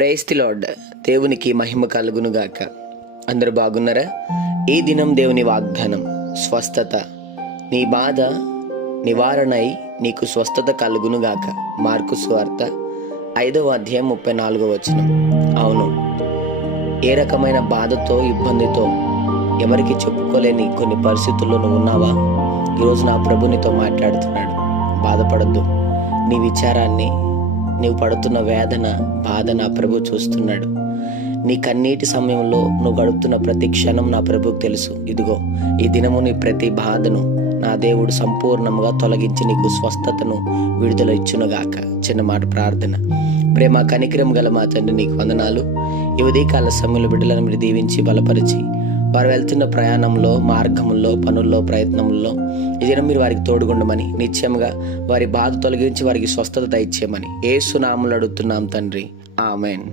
Praise the lord. దేవునికి మహిమ కలుగునుగాక. అందరూ బాగున్నారా? ఈ దినం దేవుని వాగ్దానం స్వస్థత. నీ బాధ నివారణై నీకు స్వస్థత కలుగునుగాక. మార్కు సువార్త 5వ అధ్యాయం 34వ వచనం. అవును, ఏ రకమైన బాధతో ఇబ్బందితో ఎవరికి చెప్పుకోలేని కొన్ని పరిస్థితుల్లో నువ్వు ఉన్నావా? ఈరోజు నా ప్రభు నీతో మాట్లాడుతున్నాడు. బాధపడద్దు. నీ విచారాన్ని, నీవు పడుతున్న వేదన, బాధ నా ప్రభు చూస్తున్నాడు. నీ కన్నీటి సమయంలో నువ్వు గడుపుతున్న ప్రతి క్షణం నా ప్రభుకు తెలుసు. ఇదిగో ఈ దినము నీ ప్రతి బాధను నా దేవుడు సంపూర్ణంగా తొలగించి నీకు స్వస్థతను, విడుదల ఇచ్చునుగాక. చిన్న మాట ప్రార్థన. ప్రేమ కనికరం గల మా తండ్రి, నీకు వందనాలు. ఈ ఉదయకాల సమయంలో బిడ్డలను మీరు దీవించి బలపరిచి, వారు వెళ్తున్న ప్రయాణంలో, మార్గంలో, పనుల్లో, ప్రయత్నంలో ఈ దినం మీరు వారికి తోడుగుండమని, నిత్యంగా వారి బాధ తొలగించి వారికి స్వస్థత దయచేయమని యేసు నామములో అడుగుతున్నాం తండ్రి. ఆమేన్.